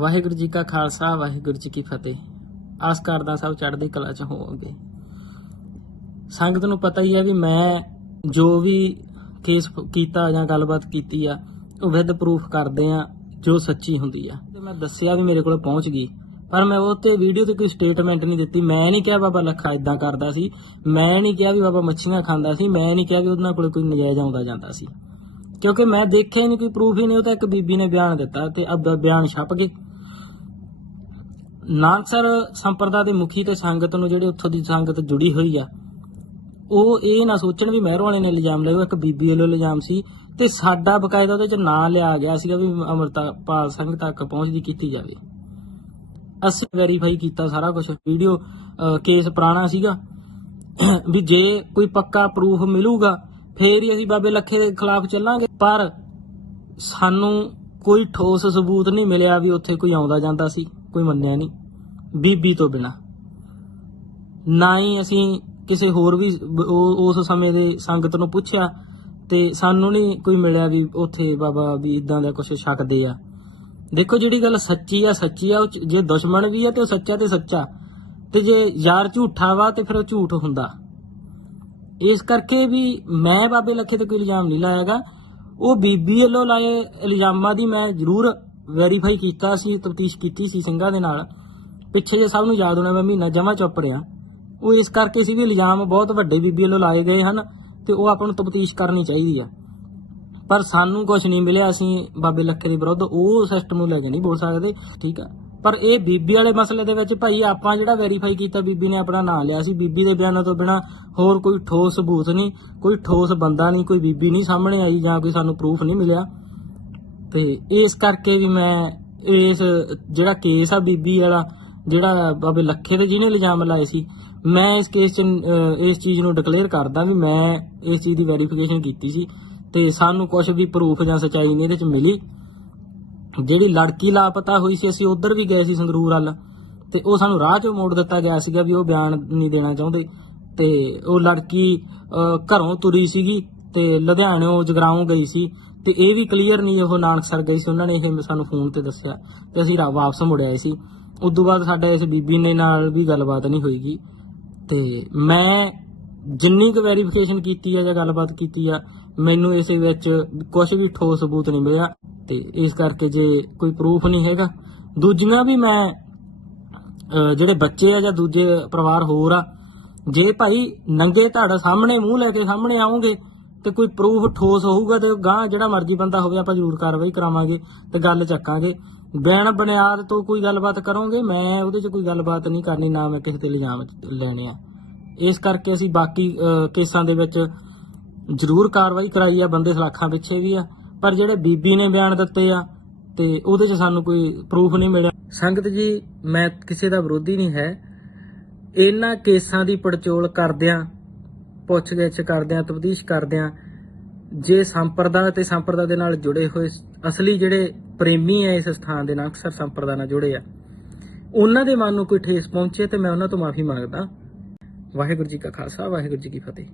ਵਾਹਿਗੁਰੂ ਜੀ ਕਾ ਖਾਲਸਾ, ਵਾਹਿਗੁਰੂ ਜੀ ਕੀ ਫਤਿਹ। ਆਸ ਕਰਦਾ ਸਭ ਚੜ੍ਹਦੀ ਕਲਾ ਚ ਹੋਵੋਗੇ। ਸੰਗਤ ਨੂੰ ਪਤਾ ਹੀ ਹੈ ਵੀ ਮੈਂ ਜੋ ਵੀ ਕੇਸ ਕੀਤਾ ਜਾਂ ਗੱਲਬਾਤ ਕੀਤੀ ਆ, ਉਹ ਵਿਦ ਪ੍ਰੂਫ ਕਰਦੇ ਆ, ਜੋ ਸੱਚੀ ਹੁੰਦੀ ਆ। ਤੇ ਮੈਂ ਦੱਸਿਆ ਵੀ ਮੇਰੇ ਕੋਲ ਪਹੁੰਚ ਗਈ, ਪਰ ਮੈਂ ਉਹ ਤੇ ਵੀਡੀਓ ਤੇ ਕੋਈ ਸਟੇਟਮੈਂਟ ਨਹੀਂ ਦਿੱਤੀ। ਮੈਂ ਨਹੀਂ ਕਿਹਾ ਬਾਬਾ ਲੱਖਾ ਇਦਾਂ ਕਰਦਾ ਸੀ। ਮੈਂ ਨਹੀਂ ਕਿਹਾ ਵੀ ਬਾਬਾ ਮੱਛੀਆਂ ਖਾਂਦਾ ਸੀ। ਮੈਂ ਨਹੀਂ ਕਿਹਾ ਵੀ ਉਹਨਾਂ ਕੋਲ ਕੋਈ ਨਜਾਇਜ਼ ਆਉਂਦਾ ਜਾਂਦਾ ਸੀ। ਕਿਉਂਕਿ ਮੈਂ ਦੇਖਿਆ ਹੀ ਨਹੀਂ, ਕੋਈ ਪ੍ਰੂਫ ਹੀ ਨਹੀਂ। ਉਹ ਤਾਂ ਇੱਕ ਬੀਬੀ ਨੇ ਬਿਆਨ ਦਿੱਤਾ ਤੇ ਅੱਧਾ ਬਿਆਨ ਛਪ ਗਏ। ਨਾਨਕਸਰ ਸੰਪਰਦਾ ਦੇ ਮੁਖੀ ਤੇ ਸੰਗਤ ਨੂੰ ਜਿਹੜੇ ਉੱਥੋਂ ਦੀ ਸੰਗਤ ਜੁੜੀ ਹੋਈ ਆ, ਉਹ ਇਹ ਨਾ ਸੋਚਣ ਵੀ ਮਹਿਰੋਂ ਵਾਲੇ ਨੇ ਇਲਜ਼ਾਮ ਲਾਇਆ ਇੱਕ ਬੀਬੀ ਵੱਲੋਂ ਇਲਜ਼ਾਮ ਸੀ ਤੇ ਸਾਡਾ ਬਕਾਇਦਾ ਉਹਦੇ ਚ ਨਾਂ ਲਿਆ ਗਿਆ ਸੀਗਾ ਵੀ ਅਮਰਤਾਪਾਲ ਸਿੰਘ ਤੱਕ ਪਹੁੰਚਦੀ ਕੀਤੀ ਜਾਵੇ। ਅਸੀਂ ਵੈਰੀਫਾਈ ਕੀਤਾ ਸਾਰਾ ਕੁਝ ਵੀਡੀਓ ਕੇਸ ਪੁਰਾਣਾ ਸੀਗਾ, ਵੀ ਜੇ ਕੋਈ ਪੱਕਾ ਪ੍ਰੂਫ ਮਿਲੂਗਾ, ਫੇਰ ਹੀ ਅਸੀਂ ਬਾਬੇ ਲੱਖੇ ਦੇ ਖਿਲਾਫ ਚੱਲਾਂਗੇ, ਪਰ ਸਾਨੂੰ ਕੋਈ ਠੋਸ ਸਬੂਤ ਨਹੀਂ ਮਿਲਿਆ ਵੀ ਉੱਥੇ ਕੋਈ ਆਉਂਦਾ ਜਾਂਦਾ ਸੀ, ਕੋਈ ਮੰਨਿਆ ਨਹੀਂ। ਬੀਬੀ ਤੋਂ ਬਿਨਾ। ਨਾ ਹੀ ਅਸੀਂ ਕਿਸੇ ਹੋਰ ਵੀ ਉਸ ਸਮੇਂ ਦੇ ਸੰਗਤ ਨੂੰ ਪੁੱਛਿਆ ਤੇ ਸਾਨੂੰ ਨਹੀਂ ਕੋਈ ਮਿਲਿਆ ਵੀ ਉੱਥੇ ਬਾਬਾ ਵੀ ਇਦਾਂ ਦਾ ਕੁਝ ਛਕਦੇ ਆ। ਦੇਖੋ ਜਿਹੜੀ ਗੱਲ ਸੱਚੀ ਆ ਸੱਚੀ ਆ, ਉਹ ਜੇ ਦੁਸ਼ਮਣ ਵੀ ਆ ਤੇ ਉਹ ਸੱਚਾ ਤੇ ਸੱਚਾ। ਤੇ ਜੇ ਯਾਰ ਝੂਠਾ ਵਾ ਤੇ ਫਿਰ ਉਹ ਝੂਠ ਹੁੰਦਾ। ਇਸ ਕਰਕੇ ਵੀ ਮੈਂ ਬਾਬੇ ਲੱਖੇ ਤੇ ਕੋਈ ਇਲਜ਼ਾਮ ਨਹੀਂ ਲਾਇਆਗਾ। ਉਹ ਬੀਬੀ ਵੱਲੋਂ ਲਾਏ ਇਲਜ਼ਾਮਾਂ ਦੀ ਮੈਂ ਜ਼ਰੂਰ ਵੈਰੀਫਾਈ ਕੀਤਾ ਸੀ, ਤਫਤੀਸ਼ ਕੀਤੀ ਸੀ ਸਿੰਘਾਂ ਦੇ ਨਾਲ। ਪਿੱਛੇ ਜੇ ਸਭ ਨੂੰ ਯਾਦ ਹੋਣਾ ਮੈਂ ਮਹੀਨਾ ਜਮਾ ਚੁੱਪ ਰਿਹਾ। ਉਹ ਇਸ ਕਰਕੇ ਸੀ ਵੀ ਇਲਜ਼ਾਮ ਬਹੁਤ ਵੱਡੇ ਬੀਬੀ ਵੱਲੋਂ ਲਾਏ ਗਏ ਹਨ ਤੇ ਉਹ ਆਪਾਂ ਨੂੰ ਤਫਤੀਸ਼ ਕਰਨੀ ਚਾਹੀਦੀ ਆ। ਪਰ ਸਾਨੂੰ ਕੁਝ ਨਹੀਂ ਮਿਲਿਆ, ਅਸੀਂ ਬਾਬੇ ਲੱਖੇ ਦੇ ਵਿਰੁੱਧ ਉਹ ਸਿਸਟਮ ਨੂੰ ਲੈ ਕੇ ਨਹੀਂ ਬੋਲ ਸਕਦੇ, ਠੀਕ ਆ? ਪਰ ਇਹ ਬੀਬੀ ਵਾਲੇ ਮਸਲੇ ਦੇ ਵਿੱਚ ਭਾਈ ਆਪਾਂ ਜਿਹੜਾ ਵੈਰੀਫਾਈ ਕੀਤਾ ਬੀਬੀ ਨੇ ਆਪਣਾ ਨਾਂ ਲਿਆ ਸੀ, ਬੀਬੀ ਦੇ ਬਿਆਨਾਂ ਤੋਂ ਬਿਨਾ ਹੋਰ ਕੋਈ ਠੋਸ ਸਬੂਤ ਨਹੀਂ, ਕੋਈ ਠੋਸ ਬੰਦਾ ਨਹੀਂ, ਕੋਈ ਬੀਬੀ ਨਹੀਂ ਸਾਹਮਣੇ ਆਈ ਜਾਂ ਕੋਈ ਸਾਨੂੰ ਪ੍ਰੂਫ ਨਹੀਂ ਮਿਲਿਆ। ਤੇ ਇਸ ਕਰਕੇ ਵੀ ਮੈਂ ਇਸ ਜਿਹੜਾ ਕੇਸ ਆ ਬੀਬੀ ਵਾਲਾ ਜਿਹੜਾ ਬਾਬੇ ਲੱਖੇ ਦੇ ਜਿਹਨੇ ਇਲਜ਼ਾਮ ਲਾਏ ਸੀ, ਮੈਂ ਇਸ ਕੇਸ ਚ ਇਸ ਚੀਜ਼ ਨੂੰ ਡਿਕਲੇਅਰ ਕਰਦਾ ਵੀ ਮੈਂ ਇਸ ਚੀਜ਼ ਦੀ ਵੈਰੀਫਿਕੇਸ਼ਨ ਕੀਤੀ ਸੀ ਤੇ ਸਾਨੂੰ ਕੁਝ ਵੀ ਪ੍ਰੂਫ ਜਾਂ ਸਚਾਈ ਨਹੀਂ ਇਹਦੇ ਚ ਮਿਲੀ। ਜਿਹੜੀ ਲੜਕੀ ਲਾਪਤਾ ਹੋਈ ਸੀ, ਅਸੀਂ ਉਧਰ ਵੀ ਗਏ ਸੀ ਸੰਗਰੂਰ ਵੱਲ ਤੇ ਉਹ ਸਾਨੂੰ ਰਾਹ ਚੋਂ ਮੋੜ ਦਿੱਤਾ ਗਿਆ ਸੀਗਾ ਵੀ ਉਹ ਬਿਆਨ ਨਹੀਂ ਦੇਣਾ ਚਾਹੁੰਦੇ ਤੇ ਉਹ ਲੜਕੀ ਘਰੋਂ ਤੁਰੀ ਸੀਗੀ ਤੇ ਲੁਧਿਆਣਿਓਂ ਜਗਰਾਉਂ ਗਈ ਸੀ ਤੇ ਇਹ ਵੀ ਕਲੀਅਰ ਨਹੀਂ ਉਹ ਨਾਨਕਸਰ ਗਈ ਸੀ, ਉਹਨਾਂ ਨੇ ਇਹ ਸਾਨੂੰ ਫੋਨ ਤੇ ਦੱਸਿਆ ਤੇ ਅਸੀਂ ਵਾਪਸ ਮੁੜ ਆਏ ਸੀ। ਉਸ ਤੋਂ ਬਾਅਦ ਸਾਡਾ ਇਸ ਬੀਬੀ ਨੇ ਨਾਲ ਵੀ ਗੱਲਬਾਤ ਨਹੀਂ ਹੋਈਗੀ। ਤੇ ਮੈਂ ਜਿੰਨੀ ਕੁ ਵੈਰੀਫਿਕੇਸ਼ਨ ਕੀਤੀ ਆ ਜਾਂ ਗੱਲਬਾਤ ਕੀਤੀ ਆ, ਮੈਨੂੰ ਇਸ ਵਿੱਚ ਕੁਝ ਵੀ ਠੋਸ ਸਬੂਤ ਨਹੀਂ ਮਿਲਿਆ। ਤੇ ਇਸ ਕਰਕੇ ਜੇ ਕੋਈ ਪ੍ਰੂਫ ਨਹੀਂ ਹੈਗਾ। ਦੂਜੀਆਂ ਵੀ ਮੈਂ ਜਿਹੜੇ ਬੱਚੇ ਆ ਜਾਂ ਦੂਜੇ ਪਰਿਵਾਰ ਹੋਰ ਆ, ਜੇ ਭਾਈ ਨੰਗੇ ਧੜ ਸਾਹਮਣੇ ਮੂੰਹ ਲੈ ਕੇ ਸਾਹਮਣੇ ਆਉਂਗੇ ਤੇ ਕੋਈ ਪ੍ਰੂਫ ਠੋਸ ਹੋਊਗਾ ਤੇ ਗਾਂ ਜਿਹੜਾ ਮਰਜ਼ੀ ਬੰਦਾ ਹੋਵੇ ਆਪਾਂ ਜ਼ਰੂਰ ਕਾਰਵਾਈ ਕਰਾਵਾਂਗੇ ਤੇ ਗੱਲ ਚੱਕਾਂਗੇ। ਬਿਆਨ ਬੁਨਿਆਦ ਤੋਂ ਕੋਈ ਗੱਲਬਾਤ ਕਰੋਗੇ? ਮੈਂ ਉਹਦੇ 'ਚ ਕੋਈ ਗੱਲਬਾਤ ਨਹੀਂ ਕਰਨੀ, ਨਾ ਮੈਂ ਕਿਸੇ ਤੇ ਇਲਜ਼ਾਮ ਲੈਣੇ ਆ। ਇਸ ਕਰਕੇ ਅਸੀਂ ਬਾਕੀ ਕੇਸਾਂ ਦੇ ਵਿੱਚ ਜ਼ਰੂਰ ਕਾਰਵਾਈ ਕਰਾਈ ਆ, ਬੰਦੇ ਸਲਾਖਾਂ ਪਿੱਛੇ ਵੀ ਆ। ਪਰ ਜਿਹੜੇ ਬੀਬੀ ਨੇ ਬਿਆਨ ਦਿੱਤੇ ਆ, ਤੇ ਉਹਦੇ 'ਚ ਸਾਨੂੰ ਕੋਈ ਪ੍ਰੂਫ ਨਹੀਂ ਮਿਲਿਆ। ਸੰਗਤ ਜੀ, ਮੈਂ ਕਿਸੇ ਦਾ ਵਿਰੋਧੀ ਨਹੀਂ ਹੈ। ਇਹਨਾਂ ਕੇਸਾਂ ਦੀ ਪੜਚੋਲ ਕਰਦਿਆਂ ਪੁੱਛਗਿੱਛ ਕਰਦਿਆਂ ਤਫਤੀਸ਼ ਕਰਦਿਆਂ ਜੇ ਸੰਪਰਦਾ ਤੇ ਸੰਪਰਦਾ ਦੇ ਨਾਲ ਜੁੜੇ ਹੋਏ ਅਸਲੀ ਜਿਹੜੇ ਪ੍ਰੇਮੀ ਐ ਇਸ ਸਥਾਨ ਦੇ ਨਾਲ ਅਕਸਰ ਸੰਪਰਦਾ ਨਾਲ ਜੁੜੇ ਆ। ਉਹਨਾਂ ਦੇ ਮਨ ਨੂੰ ਕੋਈ ਠੇਸ ਪਹੁੰਚੇ ਤੇ ਮੈਂ ਉਹਨਾਂ ਤੋਂ ਮਾਫੀ ਮੰਗਦਾ। ਵਾਹਿਗੁਰੂ ਜੀ ਕਾ ਖਾਲਸਾ, ਵਾਹਿਗੁਰੂ ਜੀ ਕੀ ਫਤਿਹ।